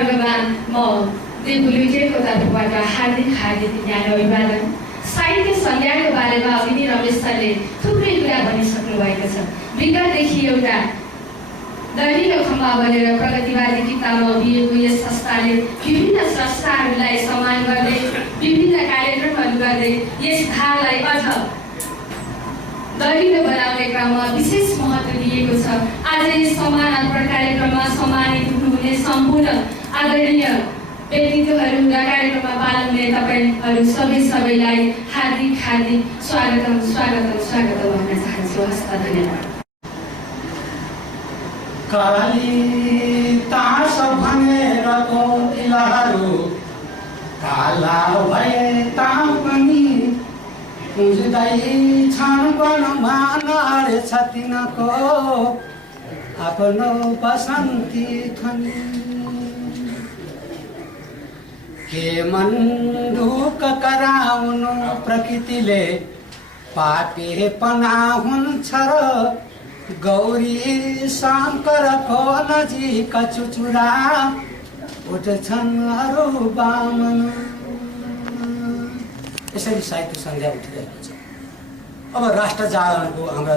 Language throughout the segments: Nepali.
वर्गमा म देवगुलिटेको तर्फबाट हार्दिक ज्ञान अभिवादन। साहित्य संज्ञानको बारेमा अघि रमेश सरले थुप्रै कुरा भनिसक्नु भएको छ। विगतदेखि एउटा दहिलो खम्बा बनेर प्रगतिवादी किताबमा उभिएको यस संस्थाले विभिन्न संस्थाहरूलाई सम्मान गर्दै विभिन्न कार्यक्रमहरू गर्दै यस धारलाई अझ दहिलो बनाउने क्रममा विशेष महत्त्व दिएको छ। आज यस सम्मान अर्पण कार्यक्रममा सम्मानित हुनुहुने सम्पूर्ण आदरणीय व्यक्तित्वहरू र कार्यक्रममा पाल्नुहुने तपाईँहरू सबैलाई हार्दिक स्वागतम भन्न चाहन्छु। हस्त धन्यवाद। काली तास भनेर कोकिलाहरू काला भए तापनि पुज्दै छन् वनमा नरेछ तिनको आफ्नो बसन्ती ध्वनि। के मन ढुक कराउनु प्रकृतिले पापेपना हुन्छ र गौरी शङ्करको नजिक चुचुरा उठ्छन् अरू बामन। यसरी साहित्य संज्ञा उठिरहेको छ। अब राष्ट्र जागरणको हाम्रा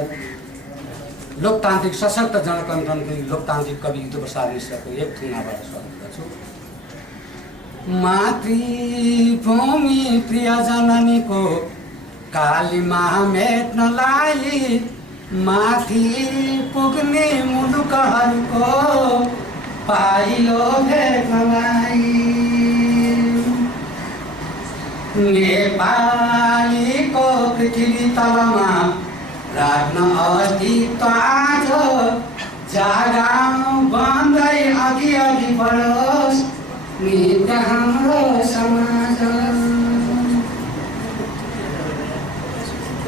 लोकतान्त्रिक सशक्त जनतन्त्रको लोकतान्त्रिक कवि युद्धप्रसाद मिश्रको एक थुङ्गाबाट स्वागत गर्छु। मातृभूमि प्रिय जननीको कालीमा मेट्नलाई माथि पुग्ने मुलुकहरूको पाइलो भेट्नलाई नेपालीको पृथ्वी तलमा राख्न अस्तित्व आज जागा बन्दै अघि बढोस् नित्य हाम्रो समाज।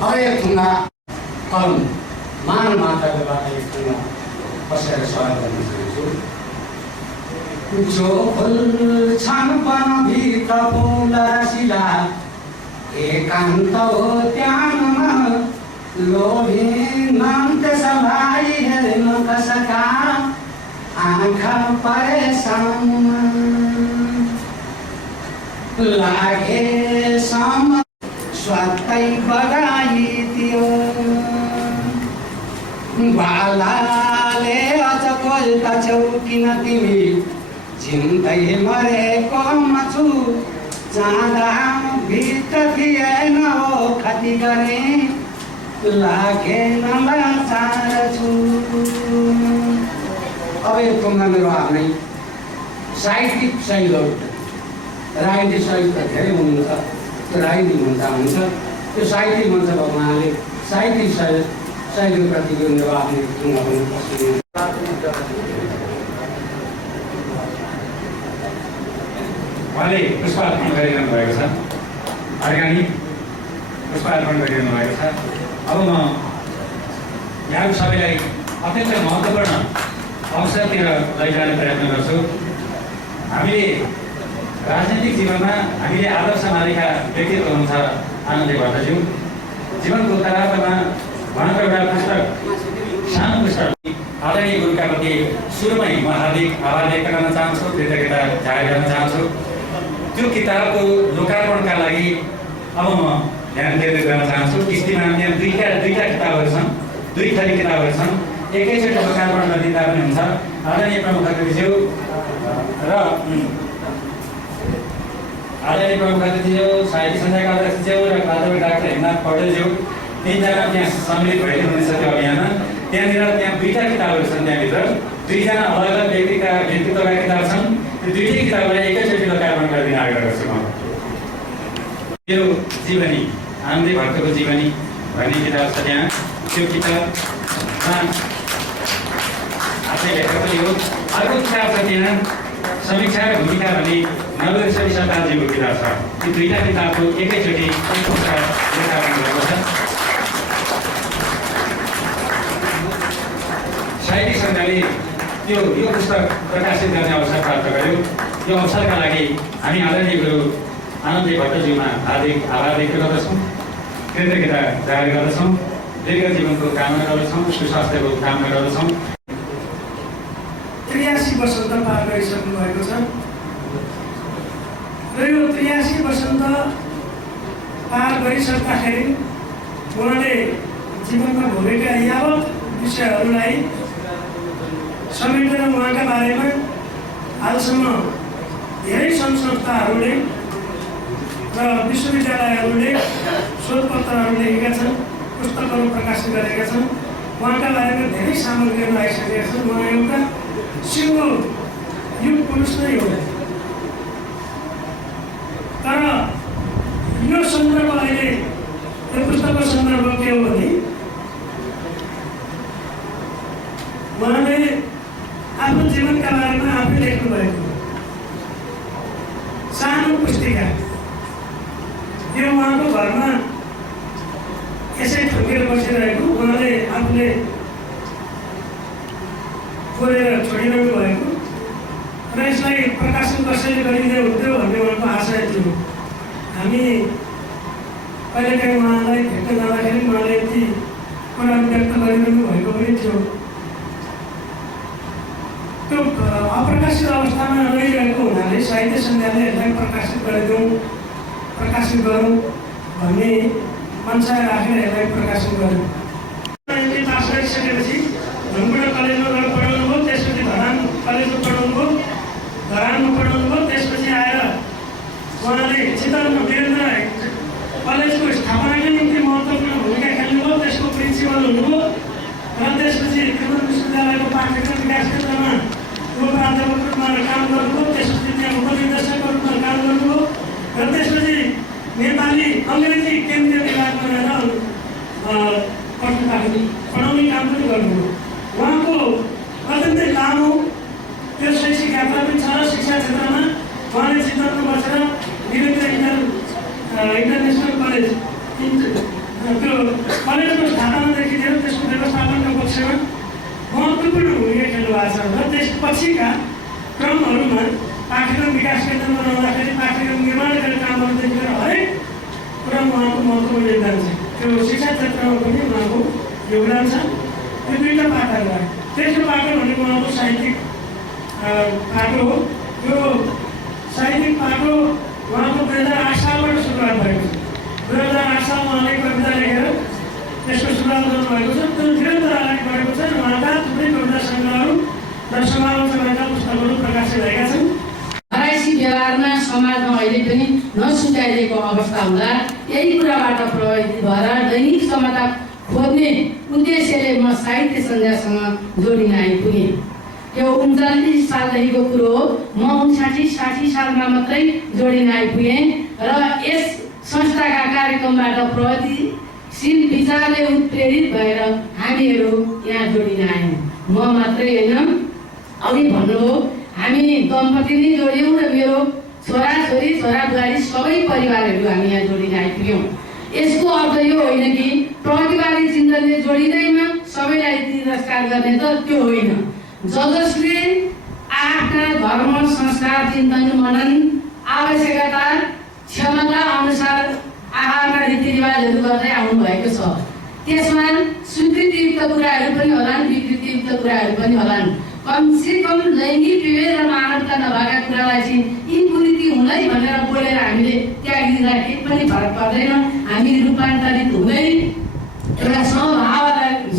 अब एक थुङ्गा कलम मान माताबाट एक थुङ्गा बसेर स्वागत गर्न चाहन्छु। जो फुल छन् वनभित्र फुल रसिला एकान्त हो त्यागमा लोभी नाम त्यसलाई हेर्न कसका आँखा परेशान लागेसम्म स्वातै बगाइदियो बालाले अझ खोज्दछौ किन तिमी जिउँदै मरेकोमा छु जाँदा भित्र थिएन हो खती गरे लागेन लाचार छु। अब यो तुलना मेरो आफ्नै साहित्यिक शैलीहरू राजनीतिक शैली त धेरै हुनुहुन्छ। त्यो राजनीतिक मञ्च हुन्छ, त्यो साहित्यिक मञ्च भएको उहाँले साहित्यिक शैलीको प्रति मेरो आफ्नै तुलना गर्नुपर्छ। उहाँले पुष्पार्पण गरिरहनु भएको छ, अर्ग्यानिक पुष्पार्पण गरिरहनु भएको छ। अब म यहाँको सबैलाई अत्यन्त महत्त्वपूर्ण अवसरतिर लैजाने प्रयत्न गर्छु। हामीले राजनीतिक जीवनमा हामीले आदर्श मानेका व्यक्तित्व हुनुहुन्छ आनन्दे भट्टज्यू। जीवनको उत्तरार्धमा उहाँको एउटा पुस्तक सानो पुस्तक आदरणीय गुरुका प्रति सुरुमै म हार्दिक आभार व्यक्त गर्न चाहन्छु, कृतज्ञता जाहेर गर्न चाहन्छु। त्यो किताबको लोकार्पणका लागि अब म ध्यान केन्द्रित गर्न चाहन्छु। किस्तीमा यहाँ दुईटा किताबहरू छन्, दुई थरी किताबहरू छन्। एकैचोटि लोकार्पण गरिदिँदा पनि हुन्छ। आदरणीय प्रमुख अतिथिज्यू र आदरणीय प्रमुख अतिथिज्यू, साहित्य संस्थाका अध्यक्षज्यू र प्राध्यापक डाक्टर हेमनाथ पौडेलज्यू तीनजना त्यहाँ सम्मिलित भएका हुनुहुन्छ त्यो अभियानमा। त्यहाँनिर त्यहाँ दुईटा किताबहरू छन्। त्यहाँभित्र दुईजना अलग अलग व्यक्तित्वका किताब छन्। त्यो दुईटै किताबलाई एकैचोटि लोकार्पण गरिदिन आग्रह गर्छु। म यो जीवनी आनन्दे भट्टको जीवनी भन्ने किताब छ त्यहाँ। त्यो किताबमा आफै लेखेको पनि हो। अर्को किताब छ त्यहाँ समीक्षा र भूमिका भन्ने नवरेश्वरी सरकारजीको किताब छ। त्यो दुईटा किताबको एकैचोटि लोकार्पण गरेको छ। साहित्यिक सङ्घले यो पुस्तक प्रकाशित गर्ने अवसर प्राप्त गर्यो। यो अवसरका लागि हामी आदरणीय गुरु आनन्दे भट्टज्यूमा हार्दिक आभार व्यक्त गर्दछौँ, कृतज्ञता जाहेर गर्दछौँ, दीर्घ जीवनको कामना गर्दछौँ, सुस्वास्थ्यको कामना गर्दछौँ। 83 वर्ष त पार गरिसक्नु भएको छ। र यो 83 वसन्त पार गरिसक्दाखेरि उहाँले जीवनमा भोगेका यावत विषयहरूलाई समेटेर उहाँका बारेमा हालसम्म धेरै सङ्घ संस्थाहरूले र विश्वविद्यालयहरूले शोधपत्रहरू लेखेका छन्, पुस्तकहरू प्रकाशित गरेका छन्। उहाँका बारेमा धेरै सामग्रीहरू आइसकेका छन्। उहाँ एउटा सिङ्गो युग पुरुष नै हो। तर यो सन्दर्भ अहिले यो पुस्तकको सन्दर्भ के हो भने उहाँले आफ्नो जीवनका बारेमा आफै लेख्नु भएको सानो पुस्तिका। यो उहाँको घरमा यसै ठोकेर बसिरहेको उहाँले आफूले कोरेर छोडिरहनु भएको र यसलाई प्रकाशन कसैले गरिदिँदै हुन्थ्यो भन्ने उहाँको आशा थियो। हामी कहिलेकाहीँ उहाँलाई भेट्न जाँदाखेरि उहाँले यति कुराहरू व्यक्त गरिरहनु भएको पनि थियो। त्यो अप्रकाशित अवस्थामा रहिरहेको हुनाले साहित्य सञ्जालले यसलाई प्रकाशित गरौँ भन्ने मन्सा राखेर यसलाई प्रकाशित गर्यो। पास गरिसकेपछि धनकुटा कलेजमा गएर पढाउनु भयो, त्यसपछि धरान कलेजमा पढाउनु भयो, धरानमा पढाउनु भयो। त्यसपछि आएर उहाँले चितवनमा वीरेन्द्र कलेजको स्थापनाकै निम्ति महत्त्वपूर्ण भूमिका खेल्नुभयो, त्यसको प्रिन्सिपल हुनुभयो र त्यसपछि त्रिभुवन विश्वविद्यालयको पाठ्यक्रम विकास क्षेत्रमा प्राध्यापक रूपमा काम गर्नुभयो। त्यसपछि त्यहाँ उपनिर्देशकको रूपमा काम गर्नुभयो र त्यसपछि नेपाली अङ्ग्रेजी केन्द्रीय विभागमा रहेर पढाउने काम पनि गर्नुभयो। उहाँको अत्यन्तै लामो त्यो शैक्षिक यात्रा पनि छ र शिक्षा क्षेत्रमा उहाँले चितवनमा बसेर वीरेन्द्र इन्टरनेसनल कलेज त्यो कलेजको स्थापनादेखि लिएर त्यसको व्यवस्थापनको पक्षमा महत्त्वपूर्ण भूमिका खेल्नुभएको छ र त्यसपछिका क्रमहरूमा पाठ्यक्रम विकास केन्द्रमा रहँदाखेरि पाठ्यक्रम निर्माण गर्ने कामहरूदेखि लिएर हरेक कुरामा उहाँको महत्त्वपूर्ण योगदान छ। त्यो शिक्षा क्षेत्रमा पनि उहाँको योगदान छ। यो दुईवटा पाटोहरू भयो। तेस्रो पाटो भनेको उहाँको साहित्यिक पाटो हो। यो साहित्यिक पाटो उहाँको 2008 सालबाट सुरुवात भएको छ। 2008 सालमा उहाँले कविता लेखेर त्यसको सुरुवात गर्नुभएको छ। त्यो निरन्तर अगाडि बढेको छ र उहाँका थुप्रै कविता सङ्ग्रहहरू र समालोचनाका पुस्तकहरू प्रकाशित भएका छन्। घरायसी व्यवहारमा समाजमा अहिले पनि नसुकाइदिएको अवस्था हुँदा यही कुराबाट प्रभावित भएर दैनिक समता खोज्ने उद्देश्यले म साहित्य सञ्जालसँग जोडिन आइपुगेँ। यो 39 सालदेखिको कुरो हो। म 59-60 सालमा मात्रै जोडिन आइपुगेँ र यस संस्थाका कार्यक्रमबाट प्रगतिशील विचारले उत्प्रेरित भएर हामीहरू यहाँ जोडिन आयौँ। म मात्रै होइन, अघि भन्नुभयो हामी दम्पति नै जोड्यौँ र मेरो छोराछोरी छोराबुहारी सबै परिवारहरू हामी यहाँ जोडिन आइपुग्यौँ। यसको अर्थ यो होइन कि प्रगतिवादी चिन्तनले जोडिँदैमा सबैलाई तिरस्कार गर्ने त त्यो होइन। जसले आफ्ना धर्म संस्कार चिन्तन मनन आवश्यकता क्षमता अनुसार आफ्ना रीतिरिवाजहरू गर्दै आउनु भएको छ। त्यसमा स्वीकृतियुक्त कुराहरू पनि होलान्, विकृतियुक्त कुराहरू पनि होलान्। कमसे कम लैङ्गिक विभेद र मानवता नभएका कुरालाई चाहिँ यी कुरीति हुँदै भनेर बोलेर हामीले त्यागिदिँदा केही पनि फरक पर्दैन। हामी रूपान्तरित हुँदै एउटा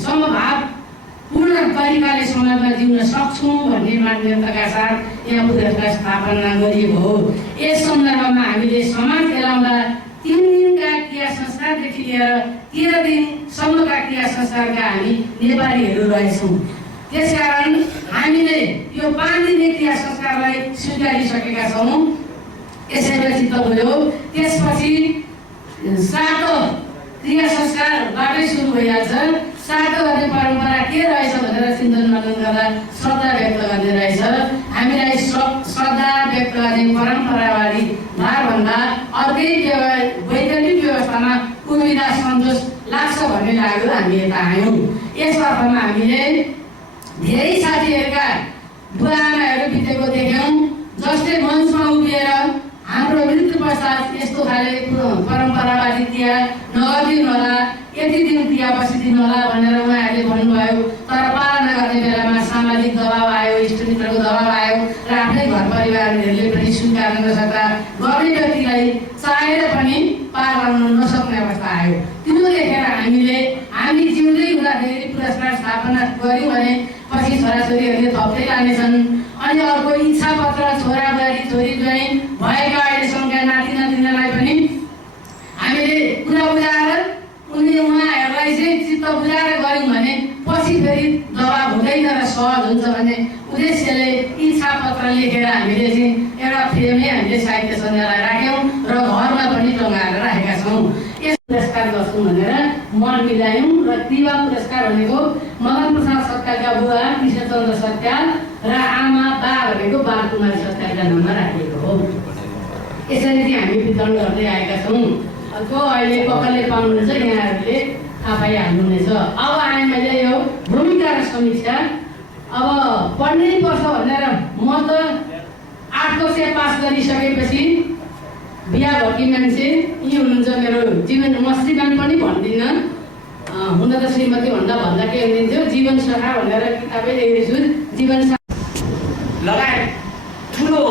समभावपूर्ण तरिकाले समाजमा जिउन सक्छौँ भन्ने मान्यताका साथ यहाँ पुरस्कार स्थापना गरिएको हो। यस सन्दर्भमा हामीले समाज खेलाउँदा 3 दिनका क्रिया संस्कारदेखि लिएर 13 दिनसम्मका क्रिया संस्कारका हामी नेपालीहरू रहेछौँ। त्यसकारण हामीले यो 5 दिने क्रिया संस्कारलाई स्वीकारिसकेका छौँ। यसैले चित्त बुझ्यो। त्यसपछि 7औं क्रिया संस्कारबाटै सुरु भइहाल्छ। 7औं गर्ने परम्परा के रहेछ भनेर चिन्तन मनन गर्दा श्रद्धा व्यक्त गर्ने रहेछ। हामीलाई श्रद्धा व्यक्त गर्ने परम्परावादी धारभन्दा अर्कै वैकल्पिक व्यवस्थामा सुविधा सन्तोष लाग्छ भन्ने लाग्यो। हामी यता आयौँ। यस अर्थमा हामीले धेरै साथीहरूका बुवाआमाहरू बितेको देख्यौँ, जसले मञ्चमा उभिएर हाम्रो मृत्यु पश्चात यस्तो खाले परम्परावादी क्रिया नगरिदिनु होला, यति दिन क्रिया बसिदिनु होला भनेर उहाँहरूले भन्नुभयो। तर पालना गर्ने बेलामा सामाजिक दबाब आयो, इष्टमित्रको दबाब आयो र आफ्नै घर परिवारहरूले पनि स्वीकार गर्न सक्दा गर्ने पाउन नसक्ने अवस्था आयो। त्यो देखेर हामी जिउँदै हुँदाखेरि पुरस्कार स्थापना गऱ्यौँ भने पछि छोराछोरीहरूले थप्दै लानेछन्। अनि अर्को इच्छा पत्र छोराबुहारी छोरी ज्वाइँ भएका अहिले संख्या नाति नातिनालाई पनि हामीले कुरा बुझाएर उहाँहरूलाई चाहिँ चित्त बुझाएर गऱ्यौँ भने पछि फेरि दबाब हुँदैन र सहज हुन्छ भन्ने उद्देश्यले इच्छा पत्र लेखेर हामीले चाहिँ एउटा फ्रेमै हामीले साहित्य सन्ध्यालाई राख्यौँ र घरमा पनि टँगाएर राखेका छौँ। यस पुरस्कार गर्छौँ भनेर मन मिलायौँ र कृपा पुरस्कार भनेको मदन प्रसाद सत्यालका बुबा कृष्णचन्द्र सत्याल र आमा बा भनेको बालकुमारी सत्यालका नाममा राखिएको हो। यसरी चाहिँ हामी वितरण गर्दै आएका छौँ। जो अहिले पक्कले पाउनुहुन्छ यहाँहरूले थाहा पाइहाल्नुहुनेछ। अब आएँ मैले यो भूमिका र समीक्षा। अब पढ्नै पर्छ भनेर म त 8 कक्षा पास गरिसकेपछि बिहा भएकी मान्छे यी हुनुहुन्छ मेरो जीवन, म श्रीमान पनि भन्दिनँ, हुन त श्रीमती भन्दा के हुन्थ्यो, जीवन सखा भनेर किताबै लेखेको छु। जीवन लगायत ठुलो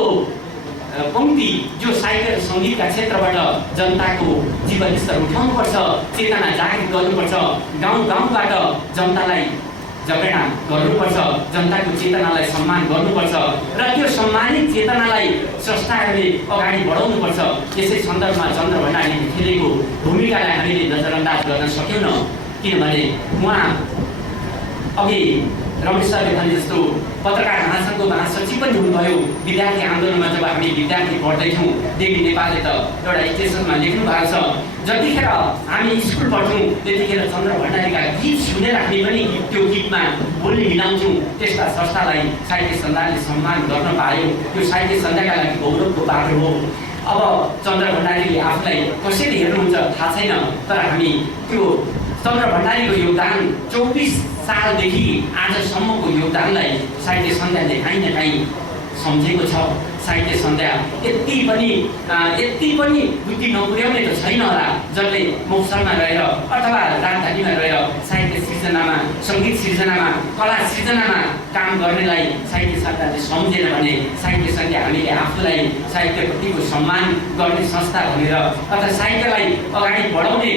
पङ्क्ति जो साहित्य र सङ्गीतका क्षेत्रबाट जनताको जीवन स्तर उठाउनुपर्छ, चेतना जागृत गर्नुपर्छ, गाउँबाट जनतालाई जगेर्ना गर्नुपर्छ, जनताको चेतनालाई सम्मान गर्नुपर्छ र त्यो सम्मानित चेतनालाई संस्थाहरूले अगाडि बढाउनुपर्छ। यसै सन्दर्भमा चन्द्र भण्डारीले खेलेको भूमिकालाई हामीले नजरअन्दाज गर्न सक्यौँ, किनभने उहाँ अघि रमेश सरले भने जस्तो पत्रकार महासङ्घको महासचिव पनि हुनुभयो। विद्यार्थी आन्दोलनमा जब हामी विद्यार्थी पढ्दैथ्यौँ, डेली नेपालले त एउटा स्टेसनमा लेख्नु भएको छ, जतिखेर हामी स्कुल पढ्थ्यौँ त्यतिखेर चन्द्र भण्डारीका गीत सुनेर हामी पनि त्यो गीतमा बोली मिलाउँथ्यौँ। त्यस्ता संस्थालाई साहित्य सन्ध्याले सम्मान गर्न पायो। त्यो साहित्य सन्ध्याका लागि गौरवको बाटो हो। अब चन्द्र भण्डारीले आफूलाई कसरी हेर्नुहुन्छ थाहा छैन, तर हामी त्यो चन्द्र भण्डारीको योगदान 24 सालदेखि आजसम्मको योगदानलाई साहित्य सन्ध्याले काहीँ न काहीँ सम्झेको छ। साहित्य सन्ध्या यति पनि बुद्धि नपुर्याउने त छैन होला, जसले मौसममा रहेर अथवा राजधानीमा रहेर साहित्य सिर्जनामा, सङ्गीत सिर्जनामा, कला सिर्जनामा काम गर्नेलाई साहित्य सन्ध्याले सम्झेन भने साहित्य सन्ध्या हामीले आफूलाई साहित्यप्रतिको सम्मान गर्ने संस्था भनेर अथवा साहित्यलाई अगाडि बढाउने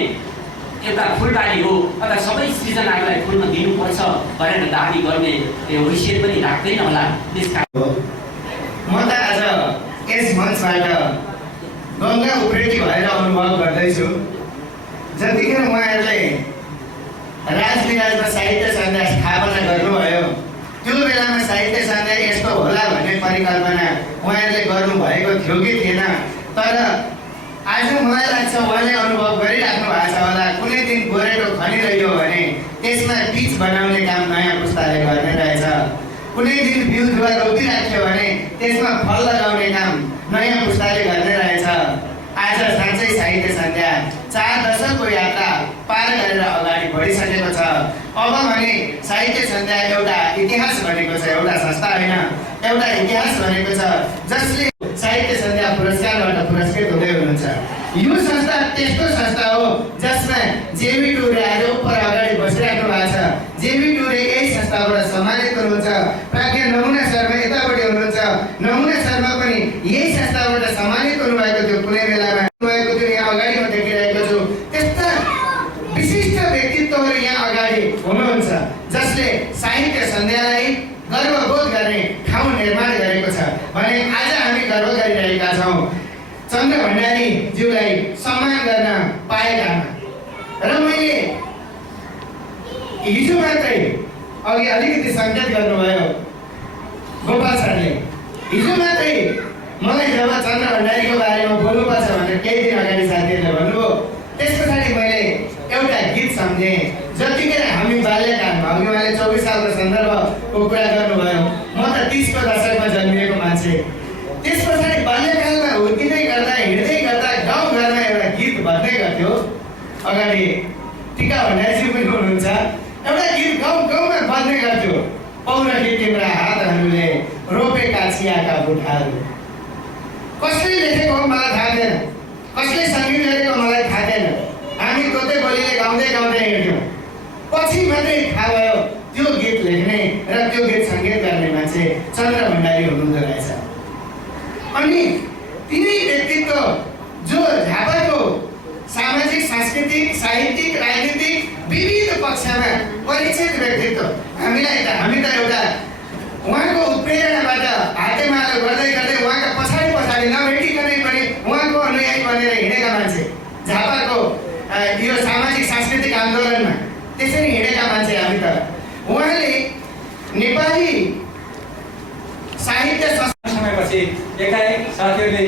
एउटा फुलबारी हो अथवा सबै सृजनाहरूलाई फुल्न दिनुपर्छ भनेर दाबी गर्ने हैसियत पनि राख्दैन होला। म त आज यस मञ्चबाट गङ्गा उप्रेती भएर अनुभव गर्दैछु। जतिखेर उहाँहरूले राजविराजमा साहित्य सन्ध्या स्थापना गर्नुभयो, त्यो बेलामा साहित्य सन्ध्या यस्तो होला भन्ने परिकल्पना उहाँहरूले गर्नुभएको थियो कि थिएन। तर आज मलाई लाग्छ उहाँले अनुभव गरिराख्नु भएको छ होला, कुनै दिन गोरेटो खनिरह्यो भने त्यसमा पिच बनाउने काम नयाँ पुस्ताले गर्ने रहेछ। कुनै दिन बिउजुवा रोपिराख्यो भने त्यसमा फल लगाउने काम नयाँ पुस्ताले गर्ने रहेछ। आज साँच्चै साहित्य सन्ध्या 4 दशकको यात्रा पार गरेर अगाडि बढिसकेको छ। अब भने साहित्य सन्ध्या एउटा इतिहास बनेको छ, एउटा संस्था होइन, एउटा इतिहास बनेको छ, जसले साहित्य सन्ध्या पुरस्कारबाट पुरस्कृत हुँदै हुनुहुन्छ। यो संस्था त्यस्तो संस्था हो जसमा जेबी टुरे आज उपर अगाडि बसिराख्नु भएको छ। जेबी टुरे यही संस्थाबाट सम्मानित हुनुहुन्छ। प्राज्ञ नमुना शर्मा यतापट्टि हुनुहुन्छ। नमुना शर्मा पनि यही संस्थाबाट सम्मानित हुनुभएको थियो कुनै बेलामा भएको थियो। यहाँ अगाडि म देखिरहेको छु त्यस्ता विशिष्ट व्यक्तित्वहरू यहाँ अगाडि हुनुहुन्छ जसले साहित्य सन्ध्यालाई गर्वबोध गर्ने ठाउँ निर्माण गरेको छ भने आज हामी गर्व गरिरहेका छौँ चन्द्र भण्डारी ज्यूलाई सम्मान गर्न पाएकामा। र मैले हिजो मात्रै अघि अलिकति सङ्केत गर्नुभयो गोपाल सरले, हिजो मात्रै मलाई जब चन्द्र भण्डारीको बारेमा बोल्नुपर्छ भनेर केही दिन अगाडि साथीहरूले भन्नुभयो, त्यस पछाडि मैले एउटा गीत सम्झेँ। जतिखेर हामी बाल्यकालमा, अघि उहाँले 24 सालको सन्दर्भको कुरा गर्नुभयो, म त 30 को दशकमा जन्मिएको मान्छे। त्यस पछाडि बाल्यकालमा हुर्किँदै गर्दा हिँड्दै गर्दा गाउँघरमा एउटा गीत बज्दै गर्थ्यो। अगाडि टिका भण्डारीजी पनि हुनुहुन्छ। एउटा गीत गाउँमा बज्ने गर्थ्यो, पौरखी तिम्रा हातहरूले रोपेका चियाका बुढाहरू। कसले लेखेको हो मलाई थाहा थिएन, कसले सङ्गीत गरेको मलाई थाहा थिएन। हामी तोते बोलीले गाउँदै हिँड्थ्यौँ। पछि मात्रै थाहा भयो त्यो गीत लेख्ने र त्यो गीत सङ्गीत गर्ने मान्छे चन्द्र भण्डारी हुनुहुँदो रहेछ। अनि तिनै व्यक्तित्व जो झापाको सामाजिक, सांस्कृतिक, साहित्यिक, राजनीतिक विविध पक्षमा परिचित व्यक्तित्व। हामी त एउटा उहाँको उत्प्रेरणाबाट हातेमालो गर्दै गर्दै उहाँका पछाडि नभेटिकनै पनि उहाँको अनुयायी बनेर हिँडेका मान्छे, झापाको यो सामाजिक सांस्कृतिक आन्दोलनमा त्यसरी हिँडेका मान्छे हामी त। उहाँले नेपाली साहित्य समयपछि एकाएक साथीहरूले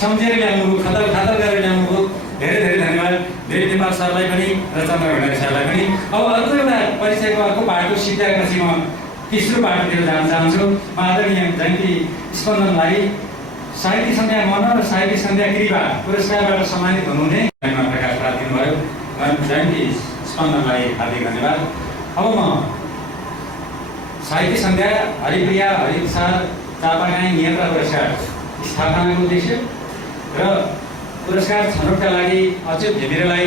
सम्झेर ल्याउनुभयो, खतल गरेर ल्याउनुभयो। धेरै धेरै धन्यवाद धेरै नेपाल सरलाई पनि र चन्द्र भण्डारी सरलाई पनि। अब अर्को एउटा परिचयको अर्को बाटो सिद्ध्याएपछि म तेस्रो बाटोतिर जान चाहन्छु। म आदरणीय जयन्ती स्पन्दनलाई साहित्य सन्ध्या मन र साहित्य सन्ध्या कृपा पुरस्कारबाट सम्मानित हुनुहुने प्रकाश प्राप्त दिनुभयो। जयन्ती स्पन्दनलाई हार्दिक धन्यवाद। अब म साहित्य सन्ध्या हरिप्रिया हरिप्रसाद चापागाई नियन्त्रण पुरस्कार स्थापनाको उद्देश्य र पुरस्कार छनौटका लागि अच्युत घिमिरेलाई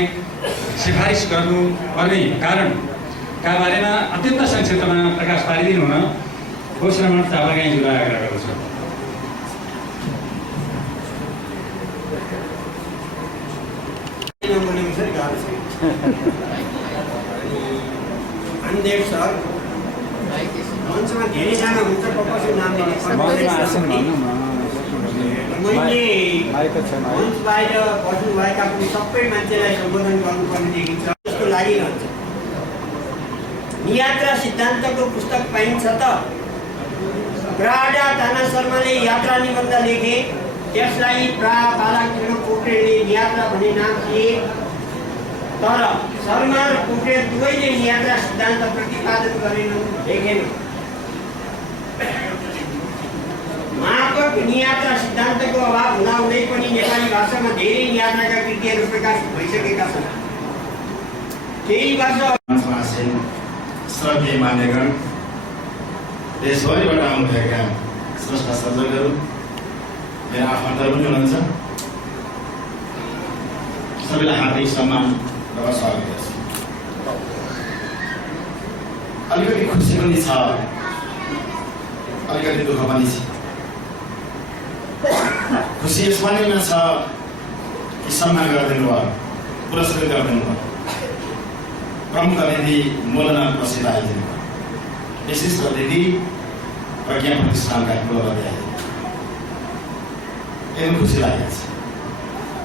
सिफारिस गर्नुपर्ने कारणका बारेमा अत्यन्त संक्षिप्तमा प्रकाश पारिदिनु हुन घोषणामा चापागाईज्यूलाई आग्रह गर्दछु। अन्देव सर मञ्चमा धेरैजना हुन्छ, कसको नाम लिने मैले मञ्च बाहिर बस्नुभएका पनि सबै मान्छेलाई सम्बोधन गर्नुपर्ने देखिन्छ जस्तो लागिरहन्छ। यात्रा सिद्धान्तको पुस्तक पाइन्छ त? प्राडा ताना शर्माले यात्रा निबन्ध लेखे, त्यसलाई बालकृष्ण पोखरेलले यात्रा भन्ने नाम दिए। तर शर्मा र पोखरेल दुवैले यात्रा सिद्धान्त प्रतिपादन गरेनन्, लेखेनन्। महापक नियात्रा सिद्धान्तको अभाव हुँदाहुँदै पनि नेपाली भाषामा धेरै नियात्राका कृतिहरू प्रकाशित भइसकेका छन्। केही वर्ष श्रद्धेय मान्यगण, देशभरिबाट आउनुभएका स्रष्टा सर्जकहरू, मेरा आफन्तहरू पनि हुनुहुन्छ, सबैलाई हार्दिक सम्मान र स्वागत गर्छु। अलिकति खुसी पनि छ, अलिकति दुःख पनि छ। खुसी यसमा नै छ कि सम्मान गरिदिनु भयो, पुरस्कृत गरिदिनु भयो। प्रमुख अतिथि मौलाना प्रसिद्ध आइदिनु भयो, विशिष्ट अतिथि प्रज्ञा प्रतिष्ठानका कुलपति आइदिनु, एकदम खुसी लागेको छ।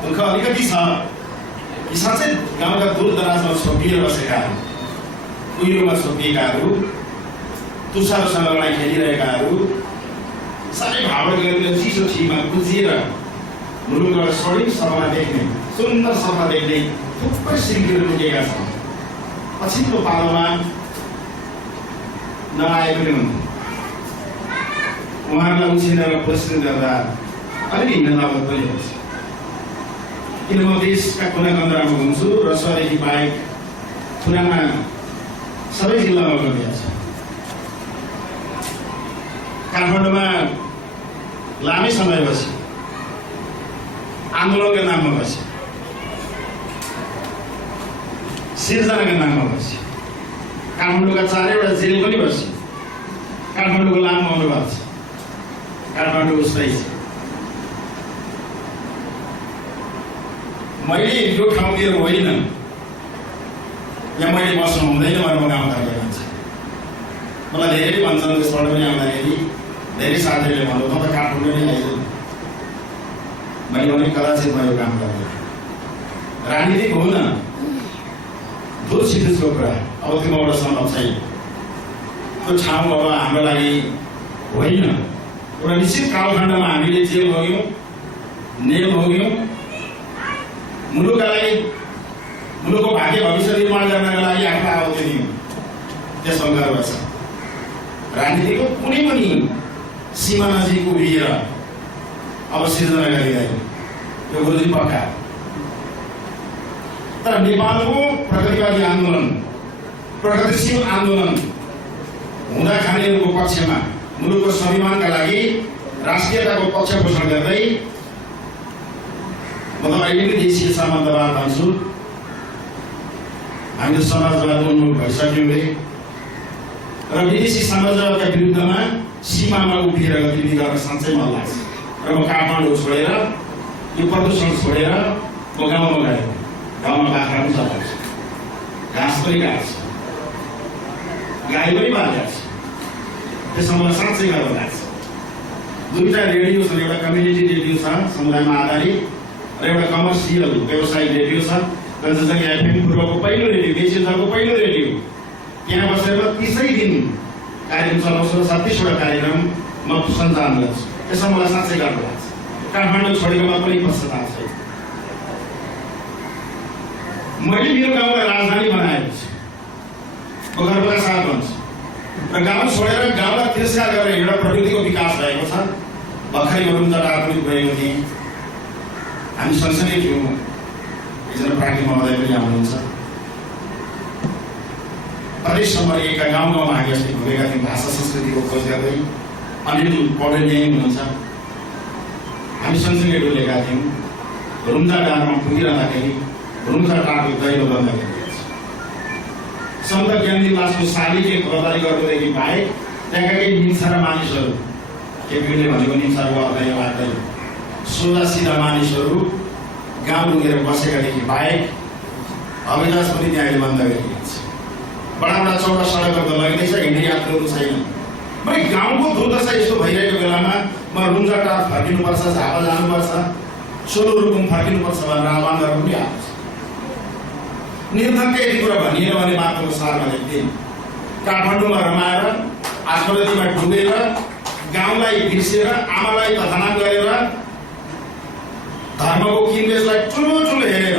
दुःख अलिकति छ कि साँच्चै गाउँका दूर दराजमा छोपिएर बसेकाहरू, कुहिरोमा छोपिएकाहरू, तुषारसँग लडाइँ खेलिरहेकाहरू, साह्रै भावना गरेर चिसो ठिमा कुजिएर मुलुकबाट स्वर्णिम सपना देख्ने, सुन्दर सपना देख्ने थुप्रै सिक्किहरू पुगेका छन्। पछिल्लो पालोमा नआए पनि हुन्थ्यो। उहाँहरूलाई उछिनेर पुरस्कृत गर्दा अलिकति हिँड्न पनि हुन्छ। किन म देशका कुना कन्दरामा घुम्छु र स्वदेखि बाहेक थुनामा सबै जिल्लामा गइरहेको छु। काठमाडौँमा लामै समय बस्यो, आन्दोलनका नाममा बस्यो, सिर्जनाका नाममा बस्यो, काठमाडौँका 4वटा जेल पनि बस्यो। काठमाडौँको लामो अनुभव छ, काठमाडौँ उस्तै छ। मैले यो ठाउँ मेरो होइन, यहाँ मैले बस्नु हुँदैन भनेर म गाउँ फर्केको मान्छे। मलाई धेरै भन्छन्, त्यसबाट पनि आउँदाखेरि धेरै साथीहरूले भन्नु त काठमाडौँ नै आइज। मैले भने कदाचित म यो काम गर्दैन। राजनीतिक हुन दूर छिटोको कुरा अब त्यो मबाट सम्भव छैन। त्यो ठाउँ अब हाम्रो लागि होइन। एउटा निश्चित कालखण्डमा हामीले जेल भोग्यौँ, नेल भोग्यौँ। मुलुकका लागि, मुलुकको भाग्य भविष्य निर्माण गर्नका लागि आफ्नो आहुति दियौँ, त्यसमा गर्व छ। राजनीतिको कुनै पनि सीमा नजिक उभिएर अब सिर्जना गरिरहेको यो गुरुजी पक्का। तर नेपालको प्रगतिवादी आन्दोलन, प्रगतिशील आन्दोलन हुँदा खानेहरूको पक्षमा मुलुकको स्वाभिमानका लागि राष्ट्रियताको पक्ष पोषण गर्दै म त अहिले पनि देशीय सामन्तवाद भन्छु। हामी समाजवाद उन्मुख भइसक्यौँ र विदेशी साम्राज्यवादका विरुद्धमा सीमामा उभिएर गतिविधि गर्न साँच्चै मन लाग्छ। र म काठमाडौँ छोडेर, यो प्रदूषण छोडेर म गाउँमा गएको। गाउँमा बाख्रा पनि चलाउँछ, घाँस पनि काट्छ, गाई पनि बाँधेको छ। त्यसमा मलाई साँच्चै गर्व लाग्छ। दुईवटा रेडियो छन्, एउटा कम्युनिटी रेडियो छ समुदायमा आधारित र एउटा कमर्सियल व्यवसायिक रेडियो छ। कञ्चनजङ्घा एफएम पूर्वको पहिलो रेडियो, बेसिजको पहिलो रेडियो। त्यहाँ बसेर 30 दिन कार्यक्रम चलाउँछु र 37वटा कार्यक्रम म सञ्चालन गर्छु। त्यसमा मलाई साँच्चै गर्व लाग्छ। काठमाडौँ छोडेकोमा पनि पश्चाताप छैन। मैले मेरो गाउँलाई राजधानी बनाएको छु, म गर्वका साथ भन्छु। र गाउँ छोडेर गाउँलाई तिरस्कार गरेर एउटा प्रविधिको विकास भएको छ। भर्खरै म रुम्जाटार पनि गएको थिएँ, हामी सँगसँगै थियौँ। एकजना प्राज्ञ महोदय पनि आउनुहुन्छ। प्रदेश नम्बर 1 का गाउँ गाउँमा हामी अस्ति घुमेका थियौँ भाषा संस्कृतिको खोज गर्दै। अनिल पौडेल यहीँ हुनुहुन्छ। हामी सँगसँगै डुलेका थियौँ। रुम्जाटारमा पुगिरहँदाखेरि रुम्जाटारको दैलो बन्द गरिएको छ। सन्त ज्ञानदी लासको शालिके खबरदारी गर्नुदेखि बाहेक त्यहाँका केही निम्सारा मानिसहरू, केपीले भनेको निम्सारको अर्थ यहाँ लाग्दैन, सोझा सिधा मानिसहरू गाउँ डुलेर बसेकादेखि बाहेक हवाईजहाज पनि त्यहाँ बन्द गरिएको छ। बडा बडा चौडा सडकहरू त लगिँदैछ, हिँड्ने यात्रुहरू छैन। मैले गाउँको दुर्दशा यस्तो भइरहेको बेलामा म रुम्जाटार फर्किनुपर्छ, झापा जानुपर्छ, सोलुरुकुम फर्किनुपर्छ भनेर आह्वान गरेर पनि आएको छ। निर्धक्क यदि कुरा भनिएन भने मात्रको सारमा लेख्दैन। काठमाडौँमा रमाएर, आत्मरतिमा डुबेर, गाउँलाई बिर्सेर, आमालाई तथानाम गरेर, धर्मको किनबेचलाई ठुलो ठुलो हेरेर,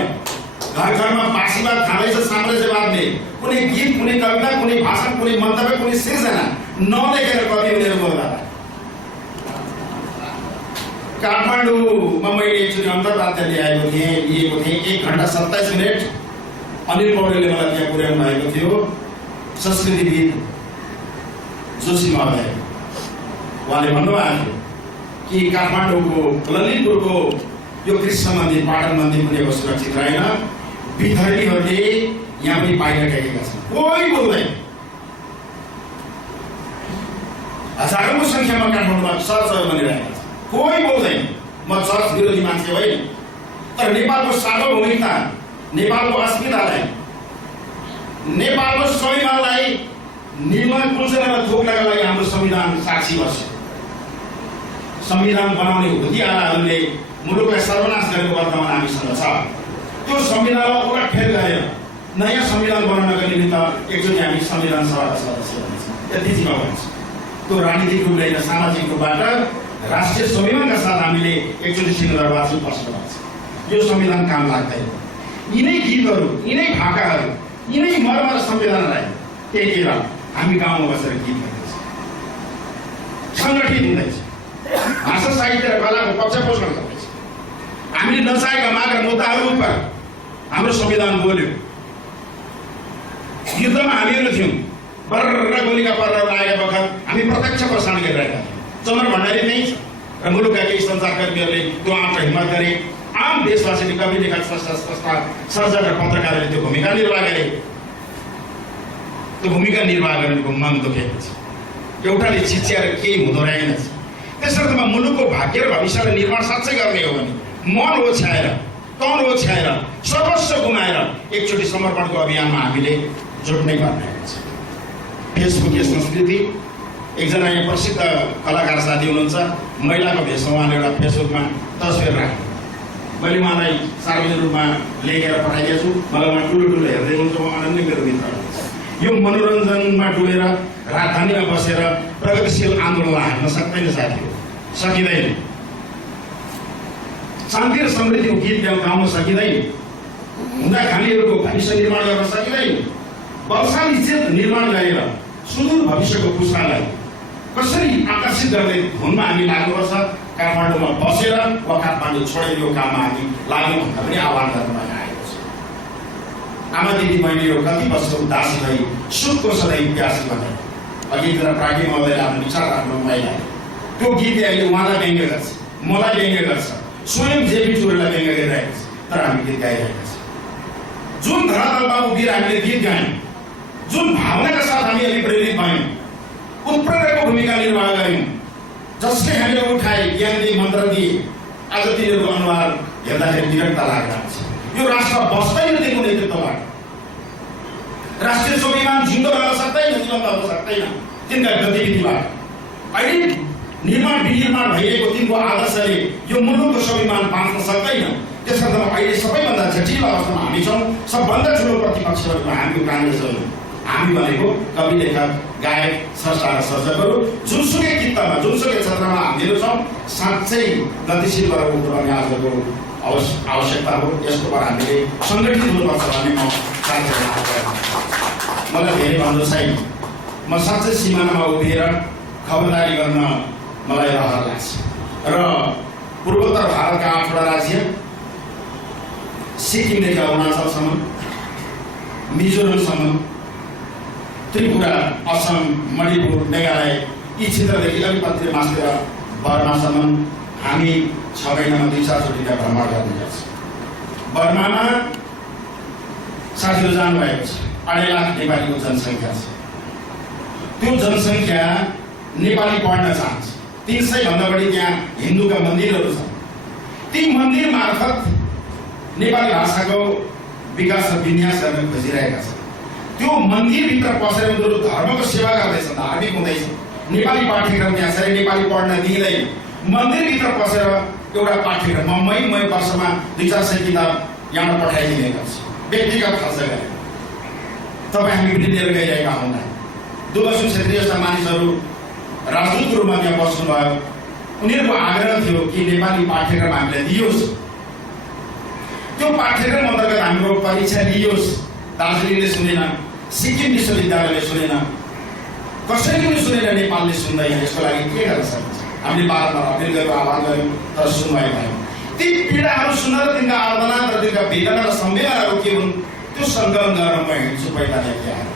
घर घरमा बासीवाद खाँदैछ, साम्राज्यवादले कुनै गीत, कुनै कविता, कुनै भाषण, कुनै मन्तव्य, कुनै सिर्जना नलेखेर कवि उनीहरू बोल्दा। काठमाडौँमा मैले एकचोटि अन्तर्वार्ता लिएको थिएँ 1 घण्टा 27 मिनट। अनिल पौडेलले मलाई त्यहाँ पुर्याउनु भएको थियो। संस्कृतिविद जोशी महोदय, उहाँले भन्नुभएको थियो कि काठमाडौँको ललितपुरको यो कृष्ण मन्दिर, पाटन मन्दिर कुनैको सुरक्षित रहेन, विधर्मीहरूले यहाँ पनि पाइला टेकेका छन्। कोही बोल्दैन। हजारौँको सङ्ख्यामा काठमाडौँमा चर्चहरू बनिरहेका छन्, कोही बोल्दैन। म चर्च विरोधी मान्छे होइन, तर नेपालको सार्वभौमिकता, नेपालको अस्मितालाई, नेपालको स्वाभिमानलाई निर्मल कुल्चनामा थोक्नका लागि हाम्रो संविधान साक्षी बस्यो। संविधान बनाउने हुतियालाहरूले मुलुकलाई सर्वनाश गरेको वर्तमान हामीसँग छ। त्यो संविधानलाई उलटफेर गरेर नयाँ संविधान बनाउनका निमित्त एकचोटि हामी संविधान सभाका सदस्य बन्छौँ। यति चाहिँ म भन्छु। त्यो राजनीतिक रूपले होइन, सामाजिक रूपबाट राष्ट्रिय स्वाभिमानका साथ हामीले एकचोटि सिंहदरबार बस्नुपर्छ। यो संविधान काम लाग्दैन। यिनै गीतहरू, यिनै भाकाहरू, यिनै मर्मर संविधानलाई टेकेर हामी गाउँमा बसेर गीत गाउँदैछौँ, सङ्गठित हुँदैछ, भाषा साहित्य र कलाको पक्ष पोषण गर्दैछ। हामीले नचाहेका माग र मुद्दाहरू उप हाम्रो संविधान बोल्यो। युद्धमा हामीहरू थियौँ, बर्र गोलीका पर्र लागेका बखत हामी प्रत्यक्ष प्रसारण गरिरहेका थियौँ। चन्द्र भण्डारी त्यही छ र मुलुकका केही सञ्चारकर्मीहरूले त्यो आँट हिम्मत गरे। आम देशवासीले, कवि, लेखक, सर्जक र पत्रकारहरूले त्यो भूमिका निर्वाह गरे। त्यो भूमिका निर्वाह गर्नुको मन दुखेको छ। एउटाले चिच्याएर केही हुँदो रहेनछ। त्यसर्थ मुलुकको भाग्य र भविष्यलाई निर्माण साँच्चै गर्ने हो भने मन ओछ्याएर, तन ओछ्याएर, सर्वस्व गुमाएर एकचोटि समर्पणको अभियानमा हामीले जोड्नै पर्ने हुन्छ। फेसबुक संस्कृति, एकजना यहाँ प्रसिद्ध कलाकार साथी हुनुहुन्छ, महिलाको भेषमा उहाँले एउटा फेसबुकमा तस्बिर राख्नु। मैले उहाँलाई सार्वजनिक रूपमा लेखेर पठाइदिएको छु। मलाई उहाँ ठुलो ठुलो हेर्दै हुन्छ, म अनन्य मेरो मित्र। यो मनोरञ्जनमा डुबेर, राजधानीमा बसेर प्रगतिशील आन्दोलनलाई हान्न सक्दैन साथीहरू, सकिँदैन। शान्ति र समृद्धिको गीत गाउन सकिँदैन। हुँदा खानेहरूको भविष्य निर्माण गर्न सकिँदैन। बलशाली चेत निर्माण गरेर सुदूर भविष्यको पुस्तालाई कसरी आकर्षित गर्ने धुनमा हामी लाग्नुपर्छ। काठमाडौँमा बसेर वा काठमाडौँ छोडेर यो काममा हामी लाग्यौँ भन्दा पनि आह्वान गर्न आएको छ। आमा दिदी बहिनीहरू कति वर्ष उदासी भई सुखको सधैँ प्यासी भने अघि एकजना प्राज्ञ महोदयले आफ्नो विचार राख्नु महिला त्यो गीतले अहिले उहाँलाई व्यङ्ग्य गर्छ, मलाई व्यङ्ग्य गर्छ, स्वयं जेबी चुरेलाई व्यङ्ग्य गरिरहेको छ। तर हामी गीत गाइरहेका छौँ। जुन धरातलमा उभिएर हामीले गीत गायौँ, जुन भावनाका साथ हामी अहिले प्रेरित भयौँ, उत्प्रेरकको भूमिका निर्वाह गऱ्यौँ, जसले हामीले उठाए, ज्ञान दिए, मन्त्र दिए, आज तिनीहरूको अनुहार हेर्दाखेरि विरक्ता लागेको छ। यो राष्ट्र बस्दैन दिएको नेतृत्वबाट। राष्ट्रिय स्वाभिमान जिउँदो रहन सक्दैन, जीवन्त हुन सक्दैन तिनका गतिविधिबाट। अहिले निर्माण विनिर्माण भइरहेको तिनको आदर्शले यो मुलुकको स्वाभिमान बाँच्न सक्दैन। त्यसर्थ अहिले सबैभन्दा जटिल अवस्थामा हामी छौँ। सबभन्दा ठुलो प्रतिपक्ष हामी काङ्ग्रेस हो। हामी भनेको कवि, लेखक, गायक, स्रष्टा र सर्जकहरू जुनसुकै कित्तामा जुनसुकै क्षेत्रमा हामीहरू छौँ। साँच्चै गतिशील गरेर उठ्नुपर्ने आजको आवश्यकता हो। यसको पर हामीले सङ्गठित हुनुपर्छ भन्ने म मलाई धेरै भन्नु छैन। म साँच्चै सिमानामा उभिएर खबरदारी गर्न मलाई रहर लाग्छ। र पूर्वोत्तर भारतका 8वटा राज्य सिक्किमदेखि अरुणाचलसम्म, मिजोरमसम्म, त्रिपुरा, असम, मणिपुर, मेघालय यी क्षेत्रदेखि अलिकति मास्तिर बर्मासम्म हामी 6 महिनामा 2-4 चोटिका भ्रमण गर्ने गर्छौँ। बर्मामा साथीहरू जानुभएको छ। 2.5 लाख नेपालीको जनसङ्ख्या छ। त्यो जनसङ्ख्या नेपाली पढ्न चाहन्छ। 300 भन्दा बढी त्यहाँ हिन्दूका मन्दिरहरू छन्। ती मन्दिर मार्फत नेपाली भाषाको विकास र विन्यास गर्न खोजिरहेका छन्। त्यो मन्दिरभित्र पसेर उनीहरू धर्मको सेवा गर्दैछन्, धार्मिक हुँदैछ। नेपाली पाठ्यक्रम त्यहाँ छ, नेपाली पढ्न दिँदैन। मन्दिरभित्र पसेर एउटा पाठ्यक्रम मै वर्षमा 200-400 किताब यहाँ पठाइदिने गर्छु व्यक्तिगत खर्च गरेर। तपाईँ हामी पनि लिएर गइरहेका हुँदा दुबसु क्षेत्रीय जस्ता मानिसहरू राजदूतको रूपमा त्यहाँ बस्नुभयो। उनीहरूको आग्रह थियो कि नेपाली पाठ्यक्रम हामीले दियोस्। त्यो पाठ्यक्रम अन्तर्गत हाम्रो परीक्षा लियोस्। दार्जिलिङले सुनेन, सिक्किम विश्वविद्यालयले सुनेन, कसैले पनि सुनेन, नेपालले सुन्दैन। यसको लागि के गर्न सकिन्छ? हामीले बारम्बार अपिल गरेर आह्वान गऱ्यौँ तर सुनवाई भएन। ती पीडाहरू सुनेर तिनका आर्दना र तिनका वेदना र संवेदनाहरू के हुन् त्यो सङ्कलन गरेर म हिँड्छु पहिला लेखेर आएर।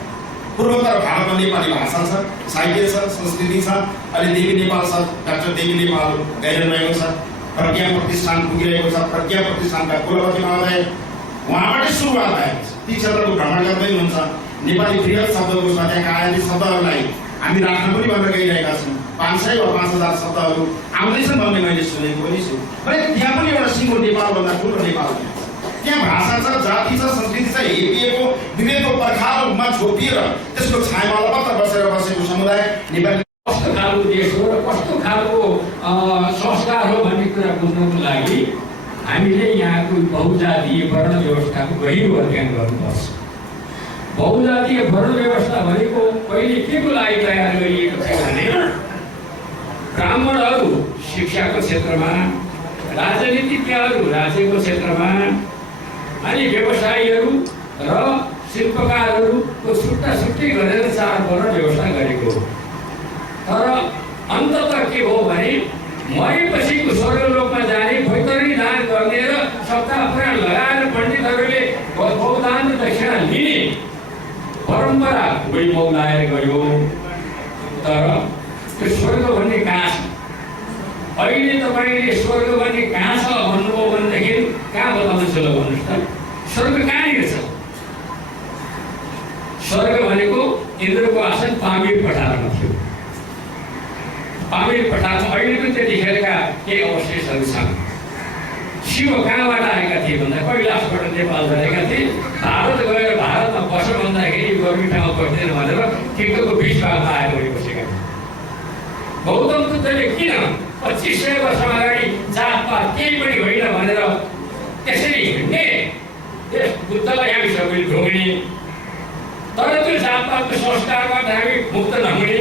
पूर्वोत्तर भारतमा नेपाली भाषा छ, साहित्य छ, संस्कृति छ। अहिले देवी नेपाल छ, डाक्टर देवी नेपाल गइरहनु छ। प्रज्ञा प्रतिष्ठान पुगिरहेको छ। प्रज्ञा प्रतिष्ठानका कुलपति महोदय उहाँबाटै सुरुवात भएको छ। ती क्षेत्रको भ्रमण गर्दै हुनुहुन्छ। नेपाली बृहत शब्दकोशमा त्यहाँका आयातित शब्दहरूलाई हामी राख्न पनि भनेर गइरहेका छौँ। 500 वा 5000 शब्दहरू आउँदैछन् भन्ने मैले सुनेको पनि छु। भने त्यहाँ पनि एउटा सिङ्गो नेपालभन्दा ठुलो नेपाल त्यहाँ भाषा छ, जाति छ, संस्कृति छ। हेपिएको विवेकको पर्खालमा छोपिएर त्यसको छायामा अलपत्र बसेको समुदाय नेपाली कस्तो खालको देश हो र कस्तो खालको संस्कार हो भन्ने कुरा बुझ्नको लागि हामीले यहाँको बहुजातीय वर्ण व्यवस्थाको गहिरो अध्ययन गर्नुपर्छ। बहुजातीय वर्ण व्यवस्था भनेको पहिले के को लागि तयार गरिएको थियो भने ब्राह्मणहरू शिक्षाको क्षेत्रमा, राजनीतिज्ञहरू राज्यको क्षेत्रमा, अनि व्यवसायीहरू र शिल्पकारहरूको छुट्टै गरेर 4 वर्ण व्यवस्था गरेको हो। तर अन्ततः के हो भने मरेपछिको स्वर्गलोकमा जाने, वैतरणी दान गर्ने र सप्ताह पुराण लगाएर पण्डितहरूले बहुदान र दक्षिणा लिने परम्परा उही मौलाएर गयो। तर त्यो स्वर्ग भन्ने कहाँ छ? अहिले तपाईँले स्वर्ग भन्ने कहाँ छ भन्नुभयो भनेदेखि कहाँ बताउनुहुन्छ ल भन्नुहोस् त? स्वर्ग कहाँनिर छ? स्वर्ग भनेको इन्द्रको आसन पामीर पठारमा थियो। पामीर पठारमा अहिले पनि त्यतिखेरका केही अवशेषहरू छन्। शिव कहाँबाट आएका थिए भन्दा कैलाशबाट नेपाल झरेका थिए। भारत गएर भारतमा बस भन्दाखेरि गर्मी ठाउँमा बस्दैन भनेर ठिक्कको 20 भागमा आएर बसेका थिए। गौतम बुद्धले किन 2500 वर्ष अगाडि जातपात केही पनि होइन भनेर त्यसरी हिँड्ने? त्यस बुद्धलाई हामी सबैले ढोग्ने। तर त्यो जातपातको संस्कारबाट हामी मुक्त नहुने।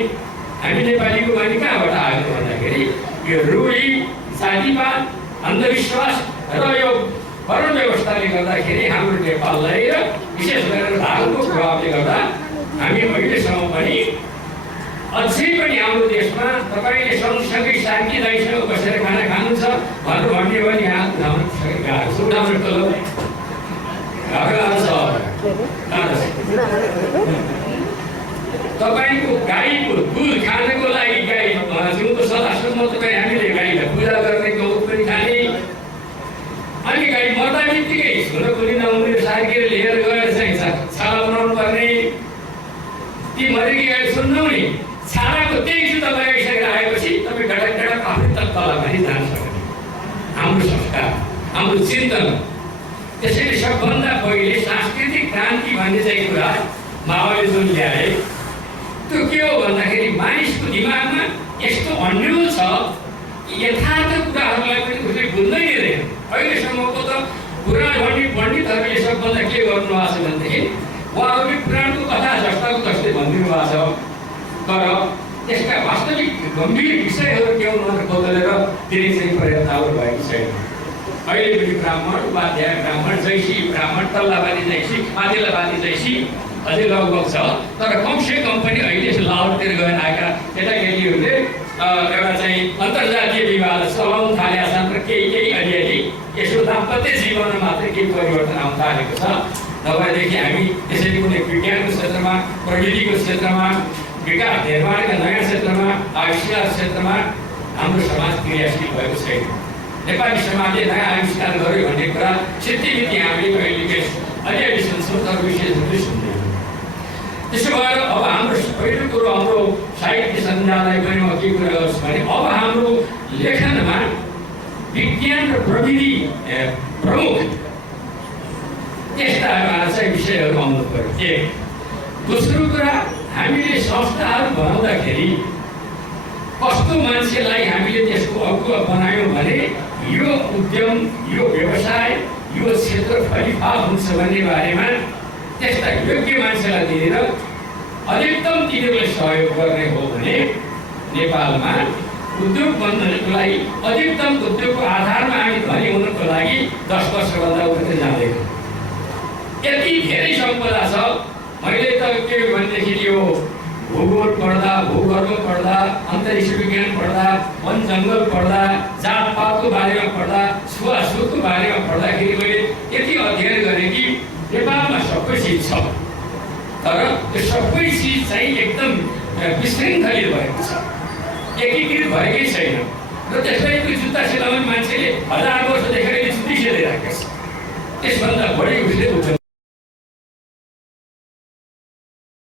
हामी नेपालीको बानी कहाँबाट आएको भन्दाखेरि यो रूढी, जातिवाद, अन्धविश्वास र यो वर्ण व्यवस्थाले गर्दाखेरि हाम्रो नेपाललाई र विशेष गरेर भारतको प्रभावले गर्दा हामी अहिलेसम्म पनि अझै पनि हाम्रो देशमा तपाईँले सँगसँगै शान्ति दाइसँग बसेर खाना खानुहुन्छ भन्ने भने यहाँ उठाउन गाह्रो छ। उठाउनु त तपाईँको गाईको दुध खानको लागि गाई जिउँदो सदासम्म तपाईँ हामीले गाईलाई पूजा गर्ने, गहुँ पनि खाने। अनि गाई मर्दा बित्तिकै हुनकुनी नहुने सार्केर लिएर गएर चाहिँ छाला बनाउनु पर्ने। ती मरेकी गाई सुन्नुहुने छालाको त्यही जुत्ता लगाइसकेर आएपछि तपाईँ गडक आफ्नै तल पनि जान सक्ने। हाम्रो संस्कार, हाम्रो चिन्तन त्यसैले सबभन्दा पहिले सांस्कृतिक क्रान्ति भन्ने चाहिँ कुरा माओले जुन ल्याए त्यो के हो भन्दाखेरि मानिसको दिमागमा यस्तो अन्यल छ यथार्थ कुराहरूलाई पनि उसले बुझ्दै दिँदैन। अहिलेसम्मको त पुराण पण्डितहरूले सबभन्दा के गर्नु भएको छ भनेदेखि उहाँहरूले पुराणको कथा जस्ताको जस्तै भनिदिनु भएको छ, तर त्यसका वास्तविक गम्भीर विषयहरू के हुन् बदलेर दिने चाहिँ प्रयत्नहरू भएको छैन। अहिले पनि ब्राह्मण, उपाध्याय ब्राह्मण, जैसी ब्राह्मण, तल्लाबादी जैसी, माथिल्लाबादी जैसी अझै लगभग छ। तर कमसे कम पनि अहिले लाहोरतिर गएर आएका केटाकेटीहरूले एउटा चाहिँ अन्तर्जातीय विवाह चलाउन थालेका छन् र केही अलिअलि यसो दाम्पत्य जीवनमा मात्रै केही परिवर्तन आउन थालेको छ। नभएदेखि हामी त्यसरी कुनै विज्ञानको क्षेत्रमा, प्रविधिको क्षेत्रमा, विकास निर्माणका नयाँ क्षेत्रमा, आविष्कार क्षेत्रमा हाम्रो समाज क्रियाशील भएको छैन। नेपाली समाजले नयाँ आविष्कार गर्यो भन्ने कुरा सिद्धिमिति हामीले कहिलेकाहीँ अलिअलि सुन्छौँ, तर विशेष रूपले सुन्दैनौँ। त्यसो भएर अब हाम्रो पहिलो कुरो हाम्रो साहित्य सञ्जाललाई पनि म के कुरा गर्छु भने अब हाम्रो लेखनमा विज्ञान र प्रविधि प्रमुख त्यस्ता चाहिँ विषयहरू आउनु पर्यो। एक दोस्रो कुरा, हामीले संस्थाहरू बनाउँदाखेरि कस्तो मान्छेलाई हामीले त्यसको अगुवा बनायौँ भने यो उद्यम, यो व्यवसाय, यो क्षेत्र फलिफाप हुन्छ भन्ने बारेमा त्यस्ता योग्य मान्छेलाई दिएर अधिकतम तिनीहरूले सहयोग गर्ने हो भने नेपालमा उद्योग बन्नको लागि अधिकतम उद्योगको आधारमा हामी धनी हुनको लागि 10 वर्षभन्दा उता जाँदैन। यति धेरै सम्पदा छ। मैले त के भनेदेखि यो भूगोल पढ्दा, भूगर्भ पढ्दा, अन्तरिक्ष विज्ञान पढ्दा, वन जङ्गल पढ्दा, जातपातको बारेमा पढ्दा, छुवाछुतको बारेमा पढ्दाखेरि मैले यति अध्ययन गरेँ कि नेपालमा सबै चिज छ, तर त्यो सबै चिज चाहिँ एकदम विशृङ्खलित भएको छ, एकीकृत भएकै छैन। र त्यसलाई त्यो जुत्ता सिलाउने मान्छेले 1000 वर्षदेखि जुत्ती सिलाइरहेको छ। त्यसभन्दा बढी उसले